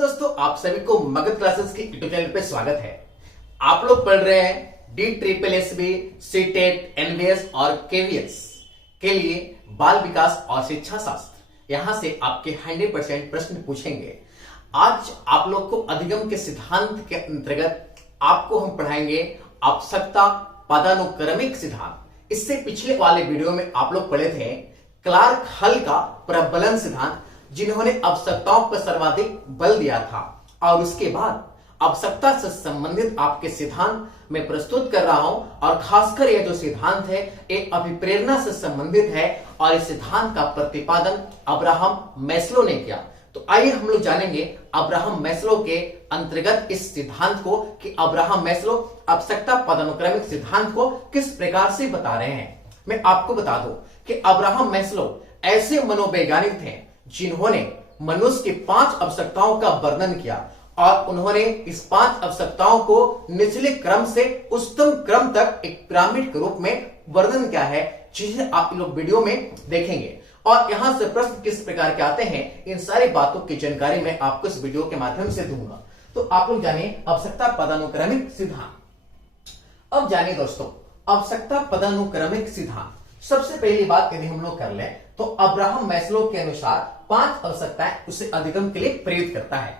दोस्तों, आप सभी को मगध क्लासेस के यूट्यूब चैनल पे स्वागत है। आप लोग पढ़ रहे हैं DSSB, सीटेट, एनवीएस और केवीएस के लिए बाल विकास और शिक्षा शास्त्र। यहां से आपके 100% प्रश्न पूछेंगे। आज आप लोग को अधिगम के सिद्धांत के अंतर्गत आपको हम पढ़ाएंगे आवश्यकता पदानुक्रमिक सिद्धांत। इससे पिछले वाले वीडियो में आप लोग पढ़े थे क्लार्क हल का प्रबलन सिद्धांत, जिन्होंने आवश्यकताओं पर सर्वाधिक बल दिया था। और उसके बाद आवश्यकता से संबंधित आपके सिद्धांत मैं प्रस्तुत कर रहा हूं। और खासकर यह जो सिद्धांत है एक अभिप्रेरणा से संबंधित है और इस सिद्धांत का प्रतिपादन अब्राहम मैस्लो ने किया। तो आइए हम लोग जानेंगे अब्राहम मैस्लो के अंतर्गत इस सिद्धांत को कि अब्राहम मैस्लो आवश्यकता पदानुक्रमिक सिद्धांत को किस प्रकार से बता रहे हैं। मैं आपको बता दूं कि अब्राहम मैस्लो ऐसे मनोवैज्ञानिक थे जिन्होंने मनुष्य की 5 आवश्यकताओं का वर्णन किया और उन्होंने इस 5 आवश्यकताओं को निचले क्रम से उच्चतम क्रम तक एक पिरामिड के रूप में वर्णन किया है, जिसे आप लोग वीडियो में देखेंगे। और यहां से प्रश्न किस प्रकार के आते हैं, इन सारी बातों की जानकारी मैं आपको इस वीडियो के माध्यम से दूंगा। तो आप लोग जानिए आवश्यकता पदानुक्रमिक सिद्धांत। अब जानिए दोस्तों आवश्यकता पदानुक्रमिक सिद्धांत। सबसे पहली बात यदि हम लोग कर लें तो अब्राहम मैस्लो के अनुसार 5 आवश्यकताएं उसे अधिगम के लिए प्रेरित करता है।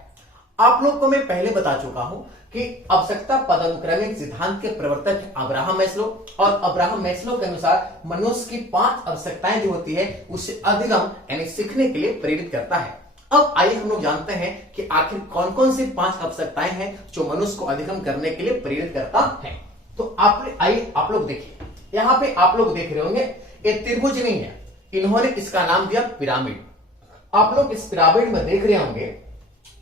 आप लोग को मैं पहले बता चुका हूं कि आवश्यकता पदानुक्रमिक सिद्धांत के प्रवर्तक अब्राहम मैस्लो, और अब्राहम मैस्लो के अनुसार मनुष्य की 5 आवश्यकताएं जो होती है उसे अधिगम यानी सीखने के लिए प्रेरित करता है। अब आइए हम लोग जानते हैं कि आखिर कौन कौन सी 5 आवश्यकताएं हैं जो मनुष्य को अधिगम करने के लिए प्रेरित करता है। तो आइए आप लोग देखिए, यहां पे आप लोग देख रहे होंगे एक त्रिभुज नहीं है, इन्होंने इसका नाम दिया पिरामिड। आप लोग इस पिरामिड में देख रहे होंगे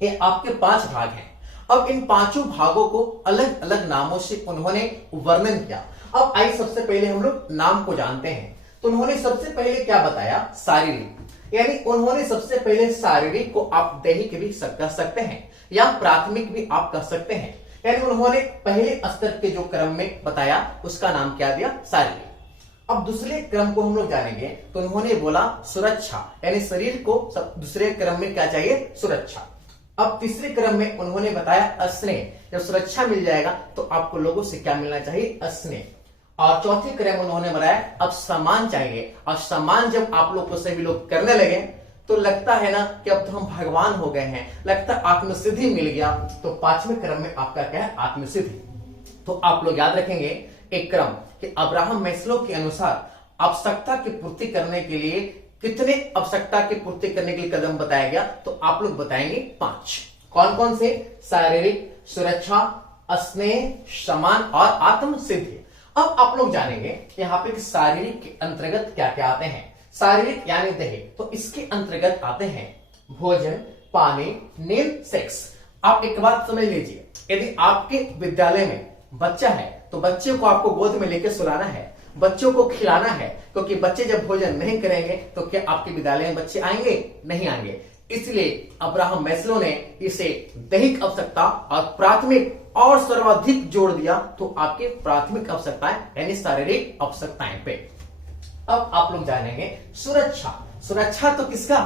ये आपके 5 भाग हैं। अब इन 5 भागों को अलग अलग नामों से उन्होंने वर्णन किया। अब आइए सबसे पहले हम लोग नाम को जानते हैं। तो उन्होंने सबसे पहले क्या बताया, शारीरिक, यानी उन्होंने सबसे पहले शारीरिक को आप दैहिक भी कह सकते हैं या प्राथमिक भी आप कह सकते हैं। यानी उन्होंने पहले स्तर के जो क्रम में बताया उसका नाम क्या दिया, शारीरिक। अब दूसरे क्रम को हम लोग जानेंगे तो उन्होंने बोला सुरक्षा, यानी शरीर को दूसरे क्रम में क्या चाहिए, सुरक्षा। अब तीसरे क्रम में उन्होंने बताया स्नेह, जब सुरक्षा मिल जाएगा तो आपको लोगों से क्या मिलना चाहिए, स्नेह। और चौथे क्रम उन्होंने बताया अब सम्मान चाहिए, और सम्मान जब आप लोग को सभी लोग करने लगे तो लगता है ना कि अब तो हम भगवान हो गए हैं, लगता है आत्मसिद्धि मिल गया। तो 5वें क्रम में आपका क्या है, आत्मसिद्धि। तो आप लोग याद रखेंगे एक क्रम कि अब्राहम मैस्लो के अनुसार आवश्यकता की पूर्ति करने के लिए कितने आवश्यकता की पूर्ति करने के लिए कदम बताया गया, तो आप लोग बताएंगे 5। कौन कौन से, शारीरिक, सुरक्षा, स्नेह, सम्मान और आत्मसिद्धि। अब आप लोग जानेंगे यहाँ पे शारीरिक के अंतर्गत क्या क्या आते हैं। शारीरिक यानी देह, तो इसके अंतर्गत आते हैं भोजन, पानी, नींद, सेक्स। आप एक बात समझ लीजिए, यदि आपके विद्यालय में बच्चा है तो बच्चे को आपको गोद में लेकर सुलाना है, बच्चों को खिलाना है, क्योंकि बच्चे जब भोजन नहीं करेंगे तो क्या आपके विद्यालय में बच्चे आएंगे, नहीं आएंगे। इसलिए अब्राहम मैस्लो ने इसे दैहिक आवश्यकता और प्राथमिक और सर्वाधिक जोड़ दिया, तो आपके प्राथमिक आवश्यकताएं यानी शारीरिक आवश्यकताएं पे। अब आप लोग जानेंगे सुरक्षा। सुरक्षा तो किसका,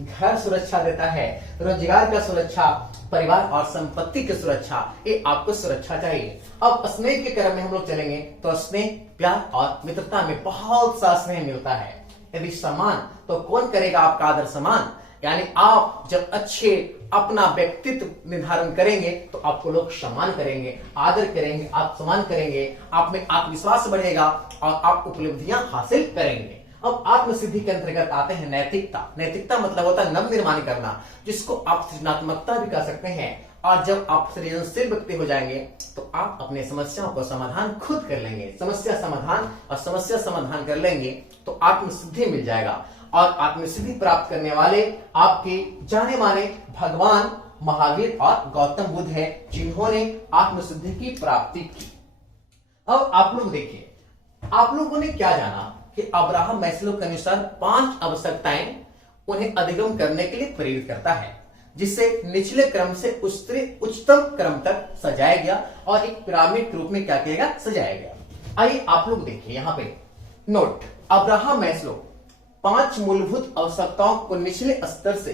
घर सुरक्षा देता है, रोजगार का सुरक्षा, परिवार और संपत्ति की सुरक्षा, ये आपको सुरक्षा चाहिए। अब स्नेह के क्रम में हम लोग चलेंगे तो स्नेह, प्यार और मित्रता में बहुत सा स्नेह मिलता है। यदि सम्मान, तो कौन करेगा आपका आदर सम्मान, यानी आप जब अच्छे अपना व्यक्तित्व निर्धारण करेंगे तो आपको लोग सम्मान करेंगे, आदर करेंगे, आप सम्मान करेंगे, आप में आत्मविश्वास बढ़ेगा और आप उपलब्धियां हासिल करेंगे। अब आत्मसिद्धि के अंतर्गत आते हैं नैतिकता। नैतिकता मतलब होता है नव निर्माण करना, जिसको आप सृजनात्मकता भी कह सकते हैं। और जब आप सृजनशील व्यक्ति हो जाएंगे तो आप अपने समस्याओं को समाधान खुद कर लेंगे, समस्या समाधान कर लेंगे तो आत्मसिद्धि मिल जाएगा। और आत्मसिद्धि प्राप्त करने वाले आपके जाने माने भगवान महावीर और गौतम बुद्ध है, जिन्होंने आत्मसिद्धि की प्राप्ति की। अब आप लोग देखिए, आप लोगों ने क्या जाना कि अब्राहम मैस्लो के अनुसार 5 आवश्यकताएं उन्हें अधिगम करने के लिए प्रेरित करता है, जिससे निचले क्रम से उच्चतम क्रम तक सजाया गया और एक पिरामिड के रूप में क्या किया गया, सजाया गया। आइए आप लोग देखिए यहाँ पे नोट, अब्राहम मैस्लो 5 मूलभूत आवश्यकताओं को निचले स्तर से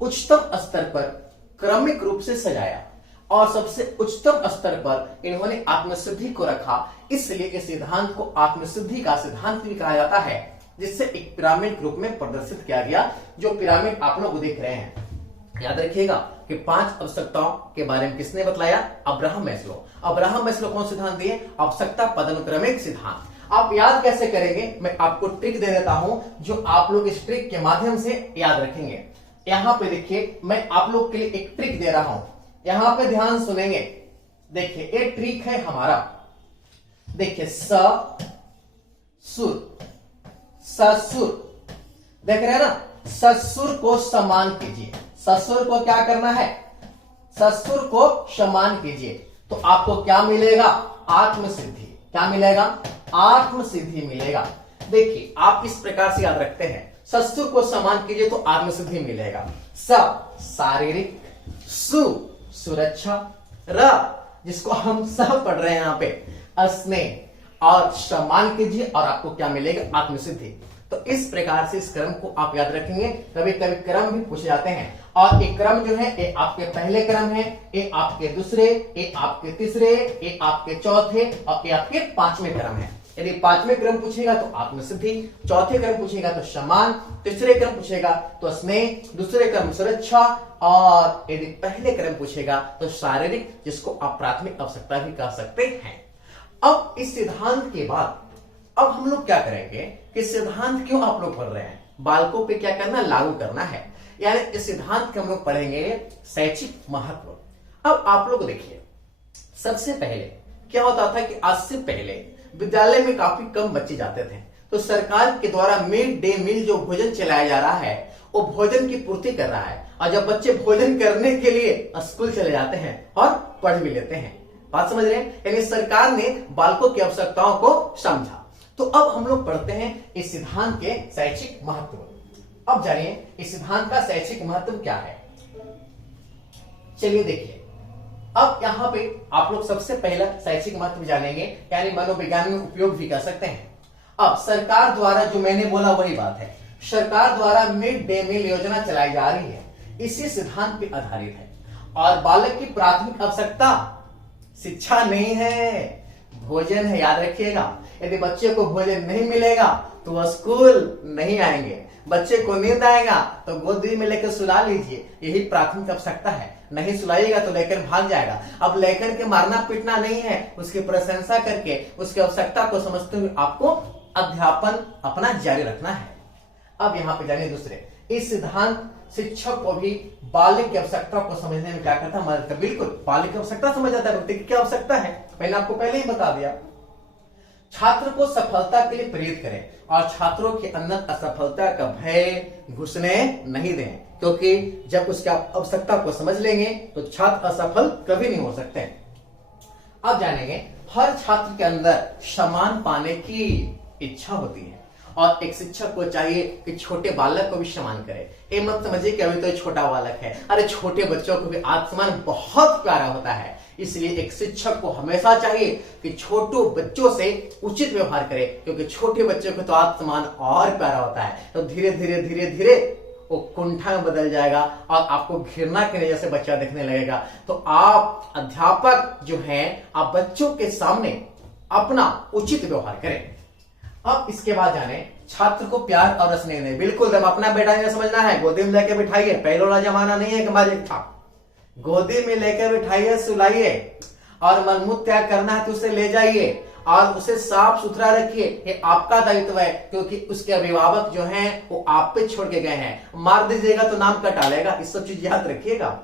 उच्चतम स्तर पर क्रमिक रूप से सजाया और सबसे उच्चतम स्तर पर इन्होंने आत्मसिद्धि को रखा, इसलिए इस सिद्धांत को आत्मसिद्धि का सिद्धांत भी कहा जाता है, जिससे एक पिरामिड रूप में प्रदर्शित किया गया। जो पिरामिड आप लोग देख रहे हैं, याद रखिएगा कि 5 आवश्यकताओं के बारे में किसने बतलाया? Abraham Maslow. अब्राहम मैस्लो कौन सिद्धांत दिए? आवश्यकता पदानुक्रमिक सिद्धांत। आप याद कैसे करेंगे? मैं आपको ट्रिक दे देता हूं, जो आप लोग इस ट्रिक के माध्यम से याद रखेंगे। यहां पे देखिए, मैं आप लोग के लिए एक ट्रिक दे रहा हूं, यहां पे ध्यान सुनेंगे। देखिए ये ट्रिक है हमारा। देखिए स सुर, ससुर, देख रहे हैं ना? ससुर को समान कीजिए। ससुर को क्या करना है? ससुर को समान कीजिए तो आपको क्या मिलेगा? आत्मसिद्धि। क्या मिलेगा? आत्मसिद्धि मिलेगा। देखिए आप इस प्रकार से याद रखते हैं, ससुर को समान कीजिए तो आत्मसिद्धि मिलेगा। स शारीरिक, सु सुरक्षा, र जिसको हम सह पढ़ रहे हैं यहां पे स्नेह, और समान कीजिए और आपको क्या मिलेगा? आत्मसिद्धि। तो इस प्रकार से इस क्रम को आप याद रखेंगे। कभी कभी क्रम भी पूछे जाते हैं, और एक क्रम जो है ये आपके पहले क्रम है, ये आपके दूसरे, ये आपके तीसरे, ये आपके चौथे और ये आपके 5वें क्रम है। यदि 5वें क्रम पूछेगा तो आत्मसिद्धि, चौथे क्रम पूछेगा तो समान, तीसरे क्रम पूछेगा तो स्नेह, दूसरे क्रम सुरक्षा, और यदि पहले क्रम पूछेगा तो शारीरिक, जिसको आप प्राथमिक आवश्यकता भी कह सकते हैं। अब इस सिद्धांत के बाद अब हम लोग क्या करेंगे कि सिद्धांत क्यों आप लोग पढ़ रहे हैं, बालकों पे क्या करना? लागू करना है। यानी इस सिद्धांत के हम लोग पढ़ेंगे शैक्षिक महत्व। अब आप लोग देखिए, सबसे पहले क्या होता था कि आज से पहले विद्यालय में काफी कम बच्चे जाते थे, तो सरकार के द्वारा मिड डे मील जो भोजन चलाया जा रहा है वो भोजन की पूर्ति कर रहा है, और जब बच्चे भोजन करने के लिए स्कूल चले जाते हैं और पढ़ भी लेते हैं। बात समझ रहे हैं? यानी सरकार ने बालकों की आवश्यकताओं को समझा। तो अब हम लोग पढ़ते हैं इस सिद्धांत के शैक्षिक महत्व। अब जानिए इस सिद्धांत का शैक्षिक महत्व क्या है। चलिए देखिए, अब यहां पे आप लोग सबसे पहला शैक्षिक महत्व जानेंगे, यानी मनोविज्ञान में उपयोग भी कर सकते हैं। अब सरकार द्वारा, जो मैंने बोला वही बात है, सरकार द्वारा मिड डे मील योजना चलाई जा रही है, इसी सिद्धांत पे आधारित है। और बालक की प्राथमिक आवश्यकता शिक्षा नहीं है, भोजन है। याद रखिएगा, यदि बच्चे को भोजन नहीं मिलेगा तो वह स्कूल नहीं आएंगे। बच्चे को नींद आएगा तो गोदी में लेकर सुला लीजिए, यही प्राथमिक आवश्यकता है। नहीं सुलाइएगा तो लेकर भाग जाएगा। अब लेकर के मारना पीटना नहीं है, उसकी प्रशंसा करके उसकी आवश्यकता को समझते हुए आपको अध्यापन अपना जारी रखना है। अब यहाँ पे जानिए दूसरे, इस सिद्धांत शिक्षक को भी बालक की आवश्यकता को समझने में क्या करता है? मदद करता है। बिल्कुल, बालक की आवश्यकता समझ जाता है, व्यक्ति की क्या आवश्यकता है, मैंने आपको पहले ही बता दिया। छात्र को सफलता के लिए प्रेरित करें और छात्रों के अंदर असफलता का भय घुसने नहीं दें, क्योंकि जब उसकी आवश्यकता को समझ लेंगे तो छात्र असफल कभी नहीं हो सकते। अब जानेंगे, हर छात्र के अंदर सम्मान पाने की इच्छा होती है, और एक शिक्षक को चाहिए कि छोटे बालक को भी सम्मान करे। ये मत समझिए कि अभी तो छोटा बालक है, अरे छोटे बच्चों को भी आत्मसम्मान बहुत प्यारा होता है। इसलिए एक शिक्षक को हमेशा चाहिए कि छोटे बच्चों से उचित व्यवहार करे, क्योंकि छोटे बच्चों को तो आत्मसम्मान और प्यारा होता है। तो धीरे धीरे धीरे धीरे वो कुंठा में बदल जाएगा और आपको घृणा के नजर से बच्चा देखने लगेगा। तो आप अध्यापक जो हैं, आप बच्चों के सामने अपना उचित व्यवहार करें। अब इसके बाद जाने, छात्र को प्यार और स्नेह नहीं। बिल्कुल, जब अपना बेटा नहीं समझना है, गोदी में लेकर बिठाइए। पहले वाला जमाना नहीं है कि हमारे गोदी में लेकर बिठाइए, सुलाइए, और मनमुख त्याग करना है तो उसे ले जाइए और उसे साफ सुथरा रखिए। ये आपका दायित्व है, क्योंकि उसके अभिभावक जो हैं वो आप पे छोड़ के गए हैं। मार दीजिएगा तो नाम कटा लेगा, इस सब चीज याद रखिएगा।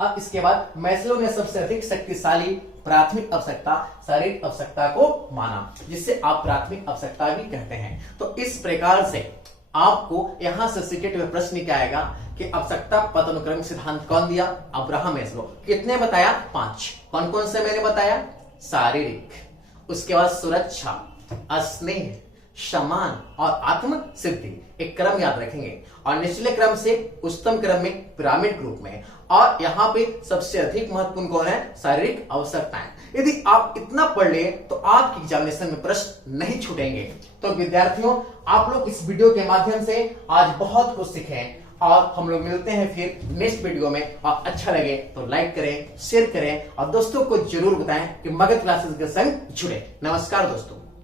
अब इसके बाद मैस्लो ने सबसे अधिक शक्तिशाली प्राथमिक आवश्यकता शारीरिक आवश्यकता को माना, जिससे आप प्राथमिक आवश्यकता भी कहते हैं। तो इस प्रकार से आपको यहां से सीटेट में प्रश्न क्या आएगा कि आवश्यकता पदानुक्रमिक सिद्धांत कौन दिया? Abraham Maslow. कितने बताया? 5। कौन कौन से मैंने बताया? शारीरिक, उसके बाद सुरक्षा, स्नेह, सम्मान और आत्म सिद्धि। एक क्रम याद रखेंगे, और निचले क्रम से उच्चतम क्रम में पिरामिड ग्रुप में, और यहाँ पे सबसे अधिक महत्वपूर्ण कौन है? शारीरिक आवश्यकताएं। यदि आप इतना पढ़ लिए तो आपकी एग्जामिनेशन में प्रश्न नहीं छूटेंगे। तो विद्यार्थियों, आप लोग इस वीडियो के माध्यम से आज बहुत कुछ सीखे, और हम लोग मिलते हैं फिर नेक्स्ट वीडियो में। और अच्छा लगे तो लाइक करें, शेयर करें और दोस्तों को जरूर बताएं कि मगध क्लासेस के संग जुड़े। नमस्कार दोस्तों।